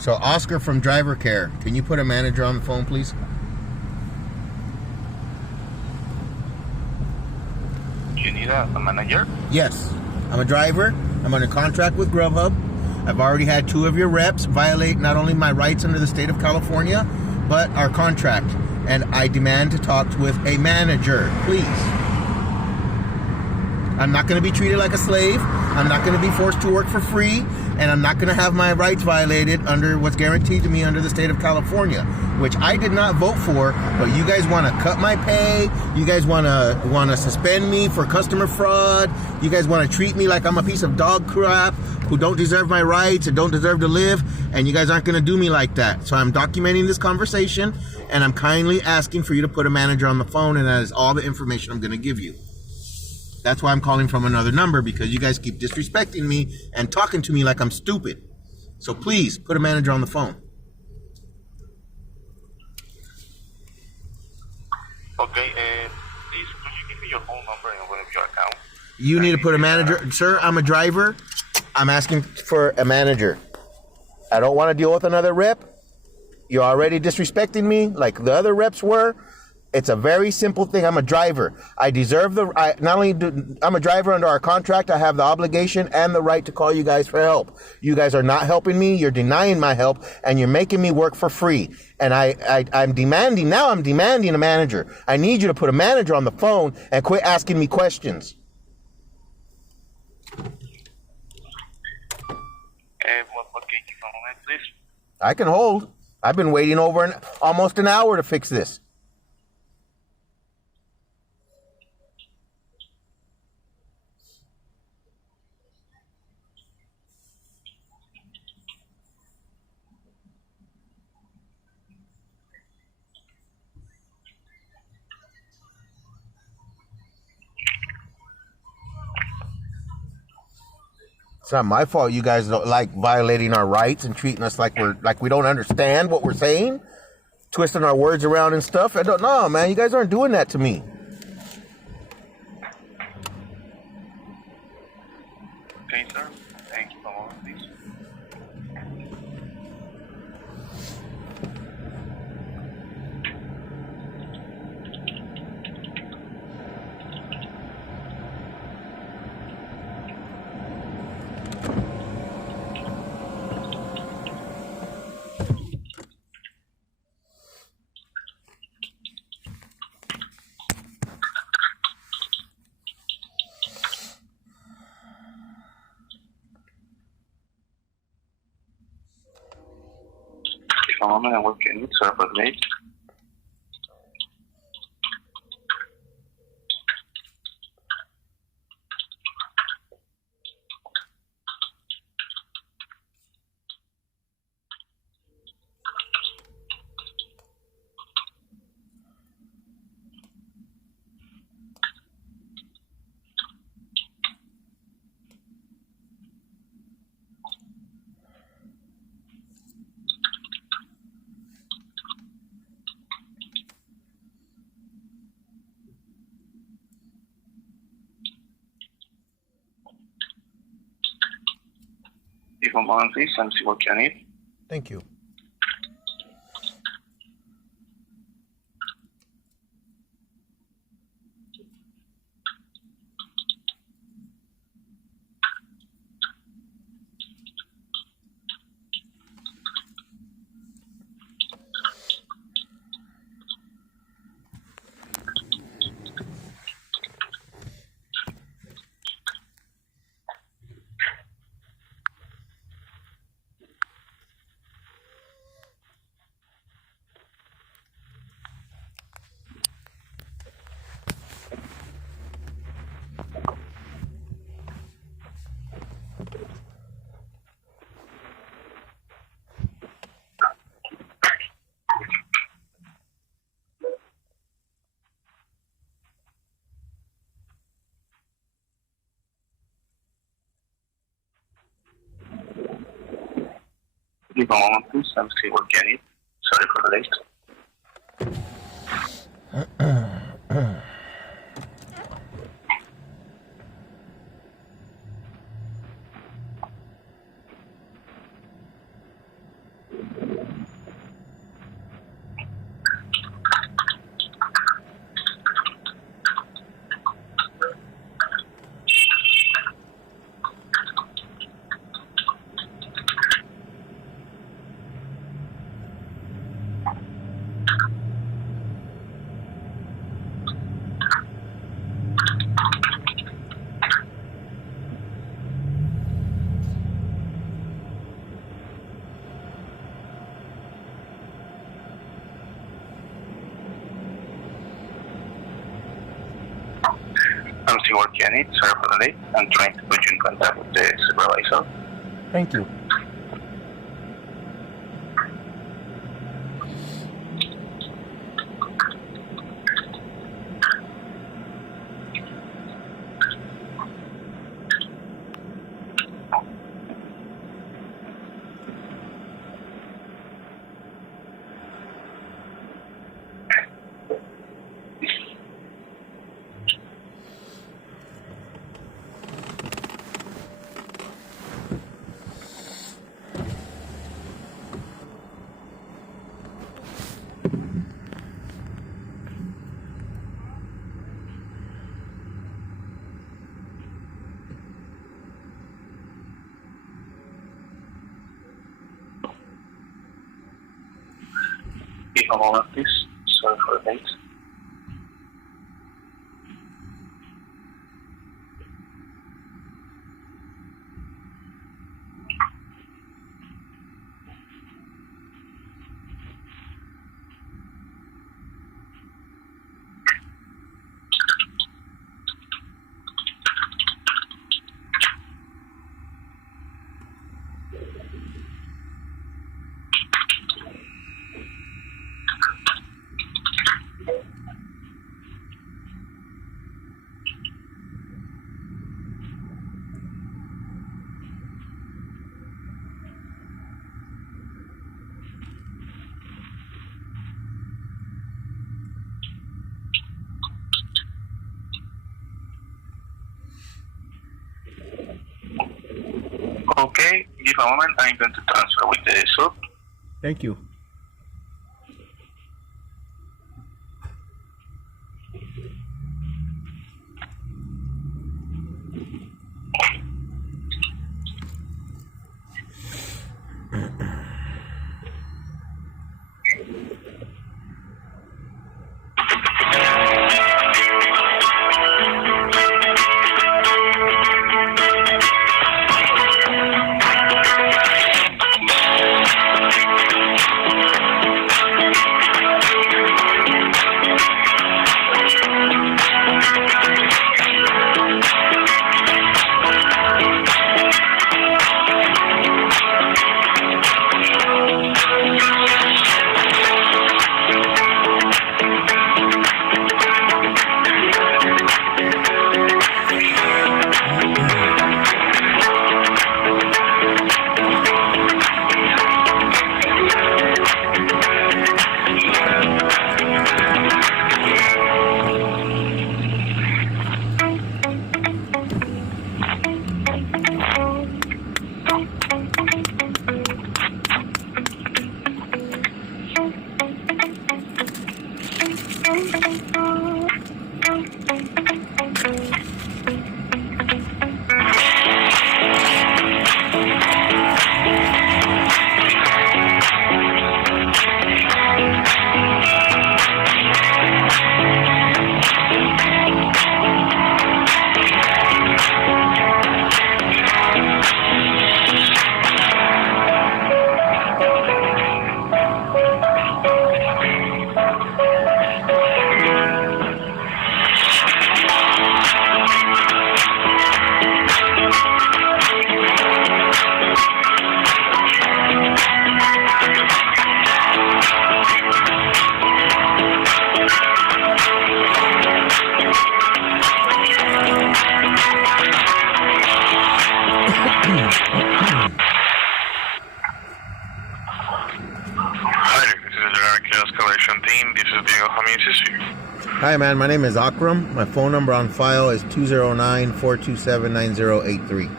So Oscar from Driver Care, can you put a manager on the phone, please? You need a manager? Yes. I'm a driver. I'm under contract with GrubHub. I've already had 2 of your reps violate not only my rights under the state of California, but our contract. And I demand to talk with a manager, please. I'm not going to be treated like a slave. I'm not going to be forced to work for free. And I'm not going to have my rights violated under what's guaranteed to me under the state of California, which I did not vote for. But you guys want to cut my pay. You guys want to suspend me for customer fraud. You guys want to treat me like I'm a piece of dog crap who don't deserve my rights and don't deserve to live. And you guys aren't going to do me like that. So I'm documenting this conversation, and I'm kindly asking for you to put a manager on the phone, and that is all the information I'm going to give you. That's why I'm calling from another number, because you guys keep disrespecting me and talking to me like I'm stupid. So please, put a manager on the phone. Okay, please, could you give me your phone number and one of your account? You need to put a manager. Sir, I'm a driver. I'm asking for a manager. I don't want to deal with another rep. You're already disrespecting me like the other reps were. It's a very simple thing. I'm a driver. I deserve I'm a driver under our contract. I have the obligation and the right to call you guys for help. You guys are not helping me. You're denying my help, and you're making me work for free. And I'm demanding a manager. I need you to put a manager on the phone and quit asking me questions. What can you phone in, please? I can hold. I've been waiting over almost an hour to fix this. It's not my fault you guys don't like violating our rights and treating us like we don't understand what we're saying, twisting our words around and stuff. I don't know, man. You guys aren't doing that to me. Okay, sir. Thank you for all of this. A moment, and what can you serve with me? If I'm on, please, and see what you need. Thank you. Give a moment, please, and see what you need. Sorry for the late. you work unit. Sorry for the late. I'm trying to put you in contact with the supervisor. Thank you. Give a moment, please. Sorry for the late. Okay, give a moment. I'm going to transfer with the sub. Thank you. Hi, man. My name is Akram. My phone number on file is 209-427-9083.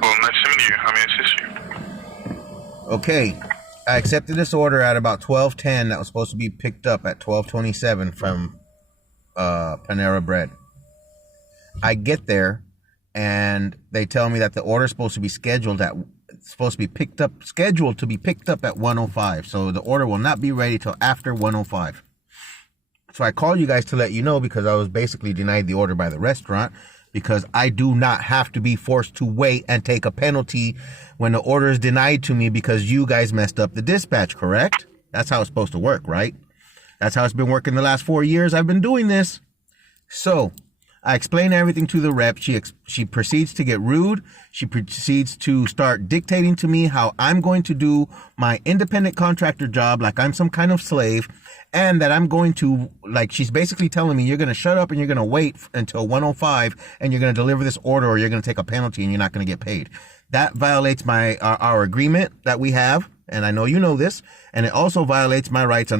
Well, nice to meet you. How may I assist you? Okay. I accepted this order at about 12:10 that was supposed to be picked up at 12:27 from Panera Bread. I get there and they tell me that the order is supposed to be scheduled to be picked up at 1:05. So the order will not be ready till after 1:05. So I called you guys to let you know because I was basically denied the order by the restaurant because I do not have to be forced to wait and take a penalty when the order is denied to me because you guys messed up the dispatch, correct? That's how it's supposed to work, right? That's how it's been working the last 4 years I've been doing this. So I explain everything to the rep. She proceeds to get rude. She proceeds to start dictating to me how I'm going to do my independent contractor job, like I'm some kind of slave, and that I'm going to, like, she's basically telling me, you're going to shut up and you're going to wait until 1:05 and you're going to deliver this order, or you're going to take a penalty and you're not going to get paid. That violates our agreement that we have. And I know you know this, and it also violates my rights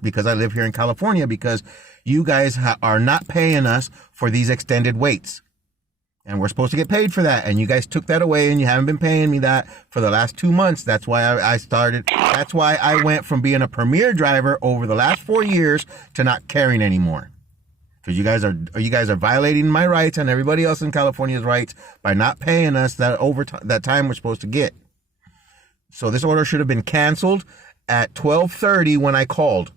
because I live here in California, because you guys are not paying us for these extended waits. And we're supposed to get paid for that. And you guys took that away, and you haven't been paying me that for the last 2 months. That's why that's why I went from being a premier driver over the last 4 years to not caring anymore. Because you guys are violating my rights and everybody else in California's rights by not paying us that time we're supposed to get. So this order should have been canceled at 12:30 when I called.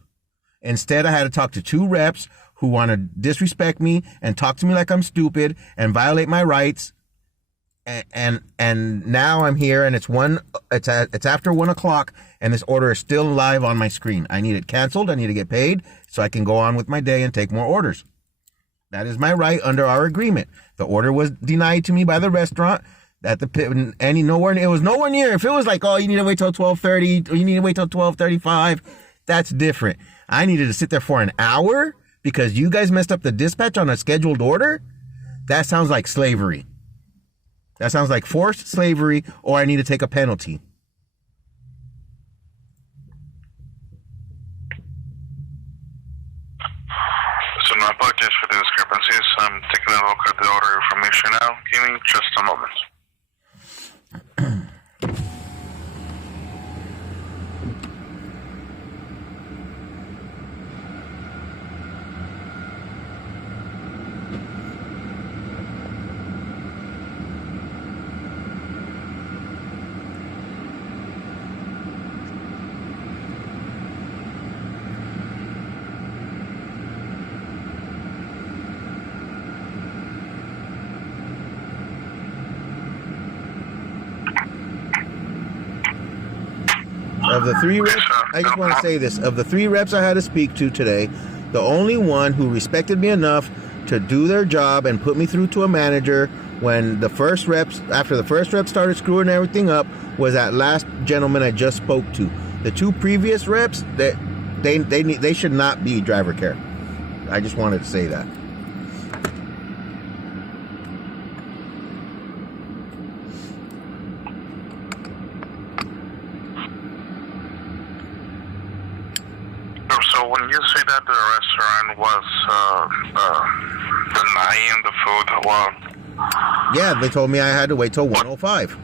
Instead, I had to talk to 2 reps who want to disrespect me and talk to me like I'm stupid and violate my rights. And now I'm here, and it's after 1 o'clock, and this order is still live on my screen. I need it canceled. I need to get paid so I can go on with my day and take more orders. That is my right under our agreement. The order was denied to me by the restaurant. At the pit, and it was nowhere near. If it was like, oh, you need to wait till 12:30, or you need to wait till 12:35, that's different. I needed to sit there for an hour because you guys messed up the dispatch on a scheduled order. That sounds like slavery. That sounds like forced slavery, or I need to take a penalty. So my apologies for the discrepancies. I'm taking a look at the order information now. Give me just a moment. Of the 3 reps, I just want to say this. Of the 3 reps I had to speak to today, the only one who respected me enough to do their job and put me through to a manager after the first rep started screwing everything up, was that last gentleman I just spoke to. The 2 previous reps, they should not be driver care. I just wanted to say that. So when you say that the restaurant was denying the food, well... Yeah, they told me I had to wait till 1:05.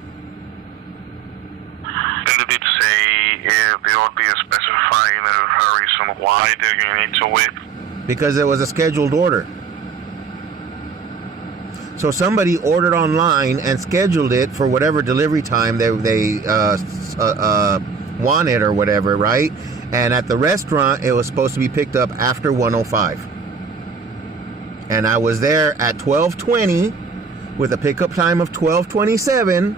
And did it say they would be specifying a reason why do you need to wait? Because it was a scheduled order. So somebody ordered online and scheduled it for whatever delivery time they wanted or whatever, right? And at the restaurant, it was supposed to be picked up after 1:05. And I was there at 12:20 with a pickup time of 12:27.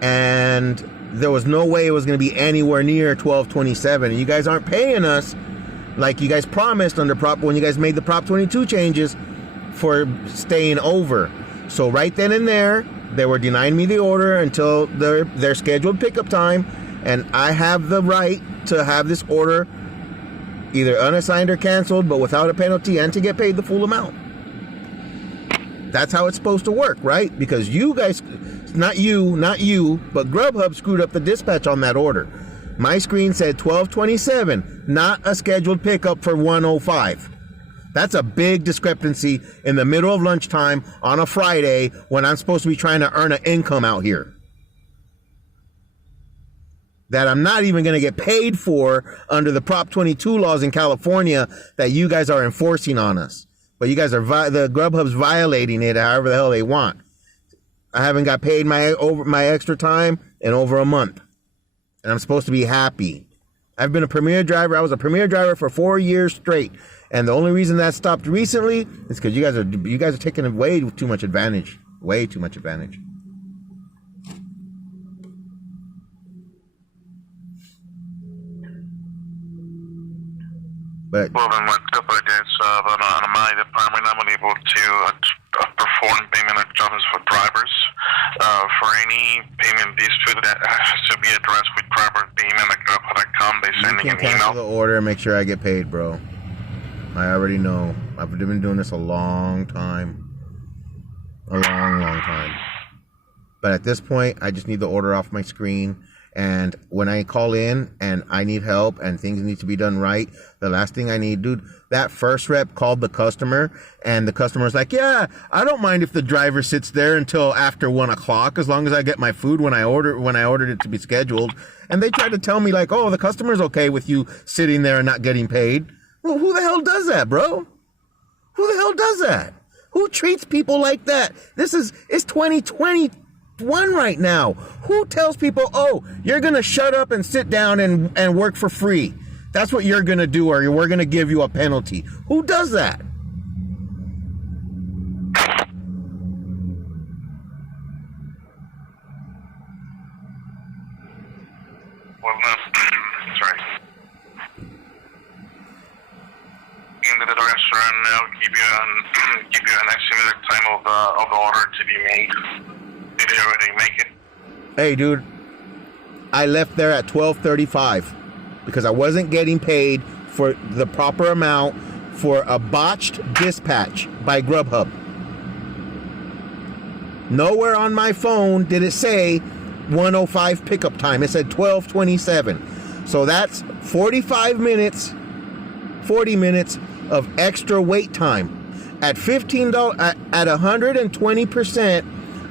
And there was no way it was going to be anywhere near 12:27. And you guys aren't paying us like you guys promised when you guys made the Prop 22 changes for staying over. So right then and there, they were denying me the order until their scheduled pickup time. And I have the right to have this order either unassigned or canceled, but without a penalty, and to get paid the full amount. That's how it's supposed to work, right? Because you guys, not you, but GrubHub screwed up the dispatch on that order. My screen said 12:27, not a scheduled pickup for 1:05. That's a big discrepancy in the middle of lunchtime on a Friday when I'm supposed to be trying to earn an income out here that I'm not even going to get paid for under the Prop 22 laws in California that you guys are enforcing on us. But you guys are, the GrubHub's violating it however the hell they want. I haven't got paid my extra time in over a month. And I'm supposed to be happy. I've been a premier driver. I was a premier driver for 4 years straight. And the only reason that stopped recently is because you guys are taking way too much advantage. Way too much advantage. But well, then what typically is on my department, I'm unable to perform payment adjustments for drivers. For any payment dispute that has to be addressed with driver payment at GrubHub.com, they you sending can an cancel email. the order and make sure I get paid, bro. I already know. I've been doing this a long time. A long, long time. But at this point, I just need the order off my screen. And when I call in and I need help and things need to be done right, the last thing I need, dude, that first rep called the customer and the customer's like, yeah, I don't mind if the driver sits there until after 1 o'clock, as long as I get my food when I ordered it to be scheduled. And they tried to tell me like, oh, the customer's okay with you sitting there and not getting paid. Well, who the hell does that, bro? Who the hell does that? Who treats people like that? It's 2021 right now. Who tells people, oh, you're going to shut up and sit down and work for free? That's what you're going to do, or we're going to give you a penalty. Who does that? Well, sorry. In the restaurant now, give you an estimated time of the order to be made. Did they already make it? Hey, dude, I left there at 12:35 because I wasn't getting paid for the proper amount for a botched dispatch by GrubHub. Nowhere on my phone did it say 1:05 pickup time. It said 12:27. So that's 40 minutes of extra wait time. At $15, at 120%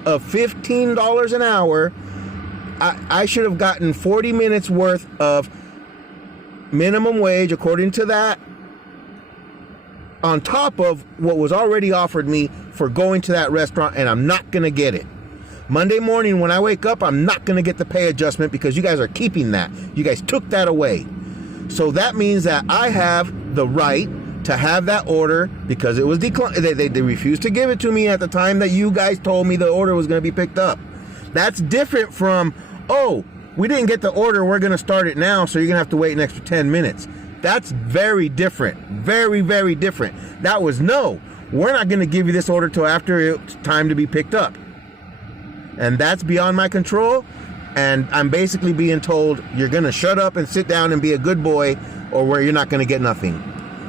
of $15 an hour, I should have gotten 40 minutes worth of minimum wage, according to that, on top of what was already offered me for going to that restaurant, and I'm not going to get it. Monday morning when I wake up, I'm not going to get the pay adjustment because you guys are keeping that. You guys took that away. So that means that I have the right to have that order because it was declined. They refused to give it to me at the time that you guys told me the order was going to be picked up. That's different from, oh, we didn't get the order, we're going to start it now, so you're going to have to wait an extra 10 minutes. That's very different. Very, very different. That was, no, we're not going to give you this order till after it's time to be picked up. And that's beyond my control. And I'm basically being told you're going to shut up and sit down and be a good boy, or where you're not going to get nothing.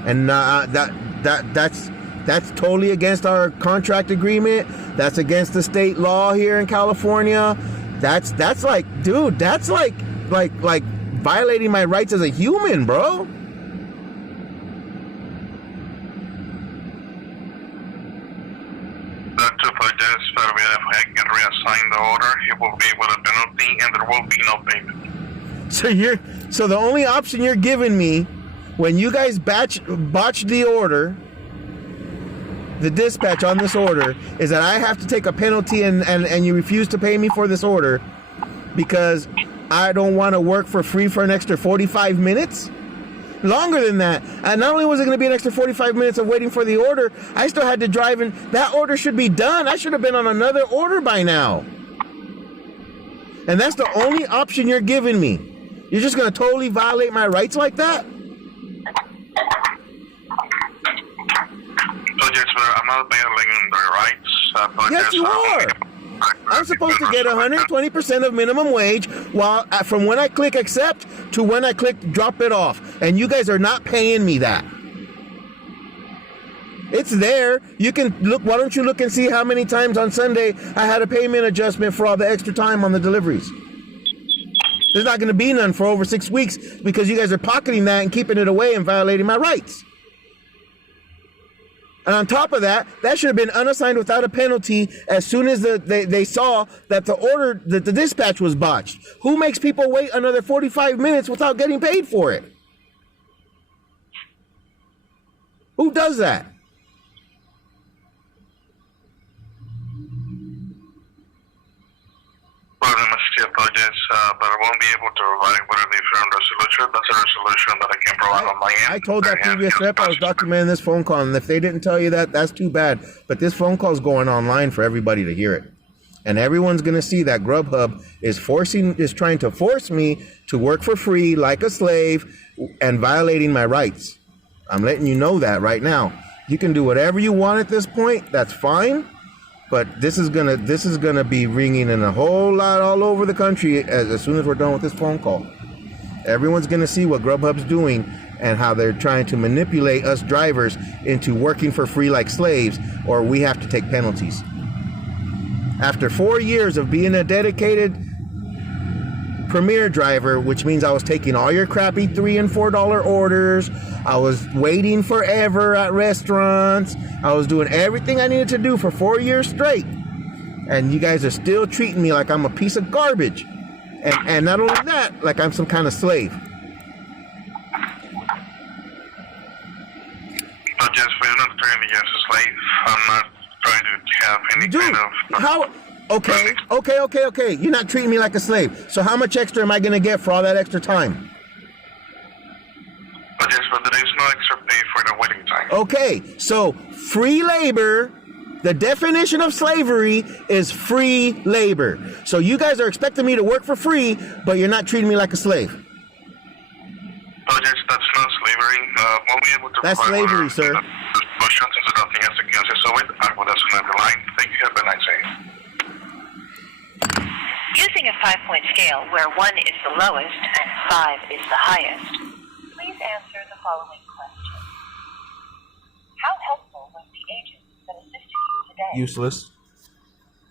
And that's totally against our contract agreement. That's against the state law here in California. That's like, dude, that's like violating my rights as a human, bro. To apologize, but if I can reassign the order, it will be with a penalty and there will be no payment. So the only option you're giving me when you guys botched the order, the dispatch on this order, is that I have to take a penalty and you refuse to pay me for this order because I don't want to work for free for an extra 45 minutes? Longer than that. And not only was it going to be an extra 45 minutes of waiting for the order, I still had to drive in. That order should be done. I should have been on another order by now. And that's the only option you're giving me. You're just going to totally violate my rights like that? So yes, I'm not violating their rights. Yes, you are. I'm supposed to get 120% of minimum wage while from when I click accept to when I click drop it off. And you guys are not paying me that. It's there. You can look. Why don't you look and see how many times on Sunday I had a payment adjustment for all the extra time on the deliveries? There's not going to be none for over 6 weeks because you guys are pocketing that and keeping it away and violating my rights. And on top of that, that should have been unassigned without a penalty as soon as they saw that the dispatch was botched. Who makes people wait another 45 minutes without getting paid for it? Who does that? Well, I must apologize, but I won't be able to provide with a different resolution. That's a resolution that I can provide on my end. I told that previous rep I was documenting this phone call, and if they didn't tell you that, that's too bad. But this phone call is going online for everybody to hear it. And everyone's going to see that GrubHub is trying to force me to work for free like a slave and violating my rights. I'm letting you know that right now. You can do whatever you want at this point. That's fine. But this is gonna be ringing in a whole lot all over the country as soon as we're done with this phone call. Everyone's gonna see what GrubHub's doing and how they're trying to manipulate us drivers into working for free like slaves, or we have to take penalties. After 4 years of being a dedicated Premier driver, which means I was taking all your crappy $3 and $4 orders, I was waiting forever at restaurants, I was doing everything I needed to do for 4 years straight, and you guys are still treating me like I'm a piece of garbage, and not only that, like I'm some kind of slave. But just we're not trying to use a slave. I'm not trying to have any kind of... How? Okay. You're not treating me like a slave. So how much extra am I going to get for all that extra time? But yes, but there is no extra pay for the waiting time. Okay, so free labor, the definition of slavery is free labor. So you guys are expecting me to work for free, but you're not treating me like a slave. But yes, that's not slavery. We'll be able to... That's slavery, sir. Motions is nothing else against you. So wait, I will just on the line. Thank you. Have a nice day. Using a 5-point scale where 1 is the lowest and 5 is the highest, please answer the following question. How helpful was the agent that assisted you today? Useless.